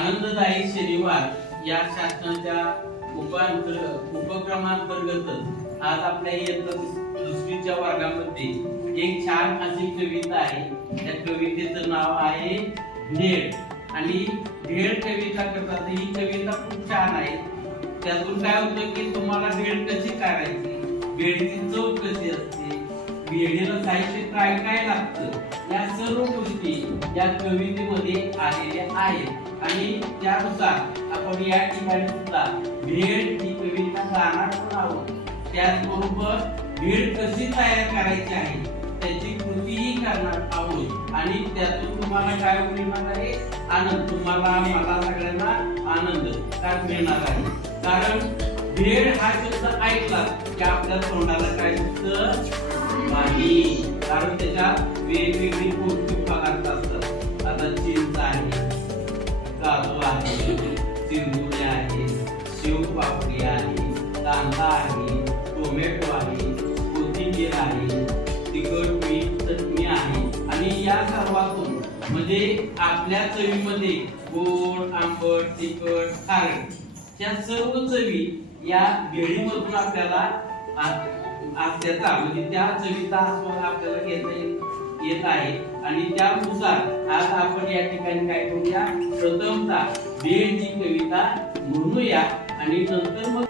आनंददायी शनिवार या शासनाच्या उपांतर उपक्रमांतर्गत आज आपल्या इयत्ता दुसरीच्या वर्गामध्ये एक छान अशी कविता आहे. त्या कवितेचं नाव आहे भेड आणि भेड कविता करतात. ही कविता खूप छान आहे. त्यातून काय होतं की तुम्हाला भेड कशी करायची भेडची चव कशी असते? भेडीला साहित्य काय काय लागतं? या सर्व गोष्टी या कवितेमध्ये आलेल्या आहेत. आणि त्यानुसार आपण या ठिकाणी सुद्धा भेट ही कविता गाणार पण आहोत. त्याचबरोबर भेट कशी तयार करायची आहे त्याची कृतीही करणार आहोत. आणि त्यातून तुम्हाला काय मिळणार आहे? आनंद. तुम्हाला मला सगळ्यांना आनंद काय मिळणार आहे? कारण भेड हा शब्द ऐकला की आपल्या तोंडाला काय सुचतं नाही कारण त्याच्यात वेगवेगळी पौष्टिक पदार्थ असतात. आता चिंच आहे काजू आहे चिरमुरे आहे शेवपापडी आहे कांदा आहे टोमॅटो आहे कोथिंबीर आहे तिखट मीठ चटणी आहे. आणि या सर्वातून म्हणजे आपल्या चवीमध्ये गोड आंबट तिखट खारट या सर्व चवी या भेळीमधून आपल्याला असल्याचा आज त्याचा म्हणजे त्या चविता आस्वाद आपल्याला घेता येत येत आहे. आणि त्यानुसार आज आपण या ठिकाणी काय करूया? प्रथमता भेळची कविता म्हणूया. आणि नंतर मग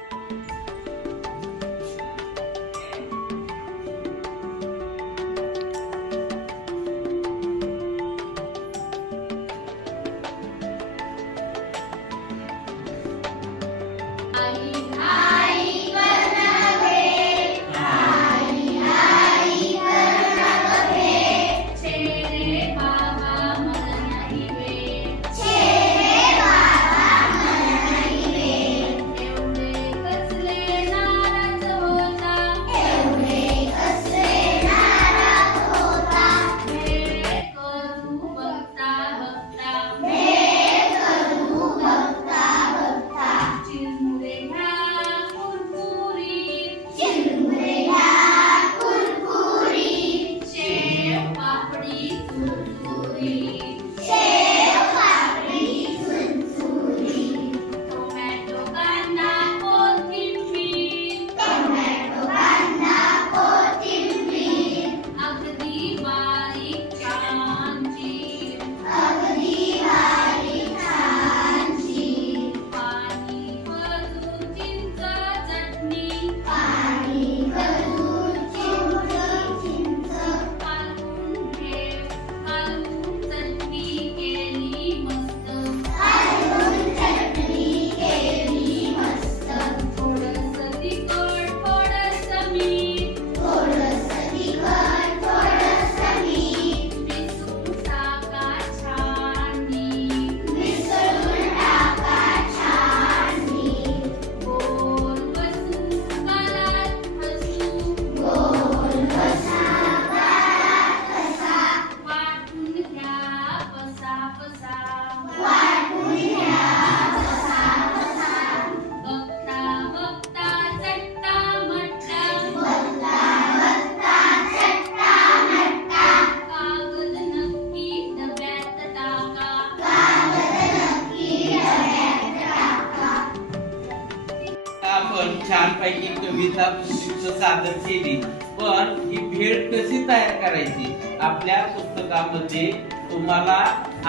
सादर केली. पण ही भेट कशी तयार करायची? आपल्या पुस्तकामध्ये तुम्हाला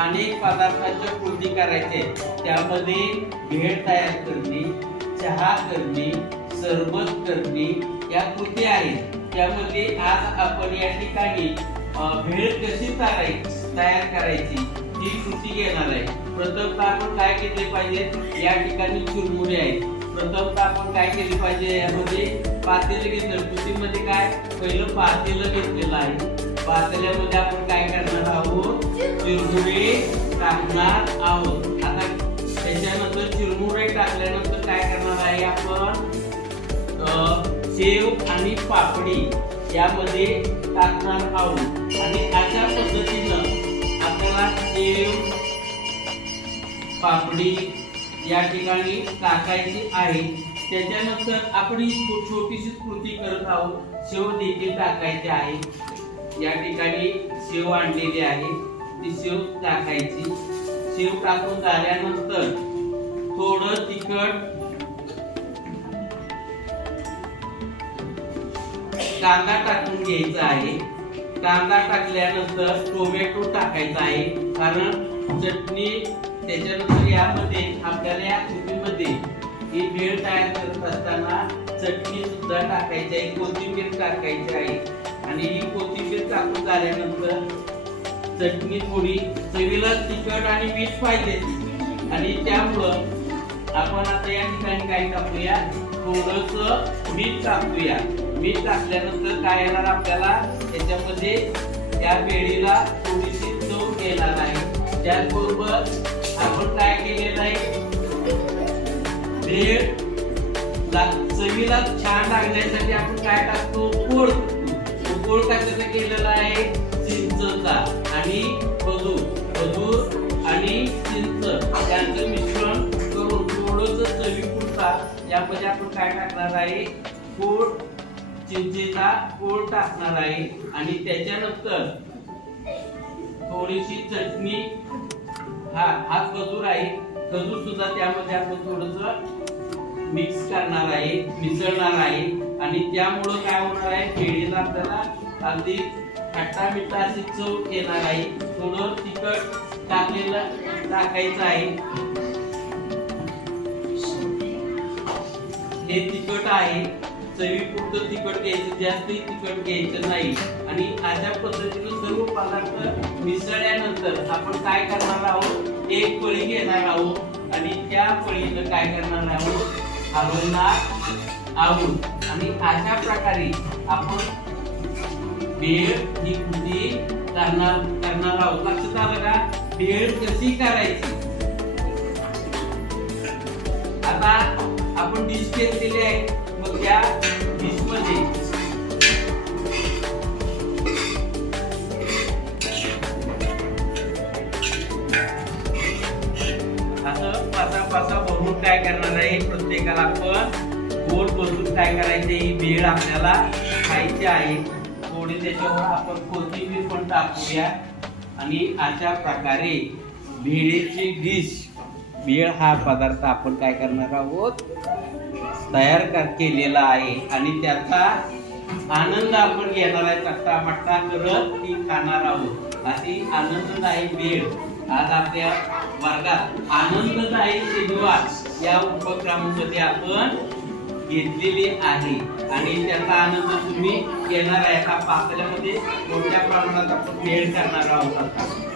अनेक पदार्थांच्या कृती करायचे त्यामध्ये भेट तयार करणे चहा करणे सरबत करणे या कृती आहेत. त्यामध्ये आज आपण या ठिकाणी भेळ कशी तयार तयार करायची ही कृती घेणार आहे. प्रथमतः आपण काय घेतले पाहिजे? या ठिकाणी चुरमुरे आहेत. प्रथमतः आपण काय केली पाहिजे यामध्ये? पातेलं घेतलं. कृतीमध्ये काय? पहिलं पातेलं घेतलेलं आहे. पातेल्यामध्ये आपण काय करणार आहोत? चिरमुरे टाकणार आहोत. आता त्याच्यानंतर चिरमुरे टाकल्यानंतर काय करणार आहे आपण? अ, सेव आणि पापडी यामध्ये टाकणार आहोत. आणि अशा पद्धतीनं आपल्याला सेव पापडी या ठिकाणी टाकायची आहे. त्याच्यानंतर आपण ही छोटीशी कृती करत आहोत. शेव देखील टाकायची आहे. या ठिकाणी शेव आणलेली आहे. ती शेव टाकायची. शेव टाकून झाल्यानंतर थोडं तिखट कांदा टाकून घ्यायचा आहे. कांदा टाकल्यानंतर टोमॅटो टाकायचा आहे. कारण चटणी त्याच्यानंतर यामध्ये आपल्याला या कृतीमध्ये ही भेळ तयार करत असताना चटणी सुद्धा टाकायची आहे कोथिंबीर टाकायची आहे. आणि ही कोथिंबीर टाकून झाल्यानंतर चटणी थोडी चवीला तिखट आणि मीठ पाहिजे. आणि त्यामुळं आपण आता या ठिकाणी काय टाकूया? थोडस मीठ टाकूया. मीठ टाकल्यानंतर काय येणार आपल्याला? त्याच्यामध्ये त्या पेढीला थोडीशी चव येणार आहे. त्याचबरोबर आपण काय केलेलं आहे? भेळ चवीला छान लागण्यासाठी आपण काय टाकतो? गोड तो कशाचा केलेला आहे? चिंचचा आणि खजूर. खजूर आणि चिंच. यांचं मिश्रण करून थोडंसं चवीपुरता यामध्ये आपण काय टाकणार आहे? गोड चिंचेचा गोड टाकणार आहे. आणि त्याच्यानंतर थोडीशी चटणी हा हा खजूर आहे. खजूर सुद्धा त्यामध्ये आपण थोडस मिक्स करणार आहे मिसळणार आहे. आणि त्यामुळं काय होणार आहे केळीला आपल्याला अगदी खट्टा मिठा अशी चव येणार आहे. थोडं तिखट टाकलेलं टाकायचं आहे. हे तिखट आहे. चवीपुरतं तिखट घ्यायचं जास्तही तिखट घ्यायचं नाही. आणि अशा पद्धतीनं सर्व पदार्थ मिसळल्यानंतर आपण काय करणार आहोत? एक पळी घेणार आहोत. आणि त्या पळीनं काय करणार आहोत? हलवणार आहोत. आणि अशा प्रकारे आपण भेळ ही कृती करणार करणार आहोत. लक्षात आलं का? भेळ कशी करायची? आता आपण डिश घेतलेली आहे. मग त्या काय करायचे ही भेळ आपल्याला खायची आहे. थोडी त्याच्यावर आपण कोथिंबीर पण टाकूया. आणि अशा प्रकारे भेळेची डिश भेळ हा पदार्थ आपण काय करणार आहोत? तयार कर केलेला आहे. आणि त्याचा आनंद आपण घेणार आहे. चट्टा मट्टा करत ती खाणार आहोत. अशी आनंददायी भेळ. आज आपल्या वर्गात आनंददायी शनिवार या उपक्रमामध्ये आपण घेतलेली आहे. आणि त्याचा आनंद तुम्ही घेणार आहे. का पातळ्यामध्ये मोठ्या प्रमाणात आपण भेळ करणार आहोत आता.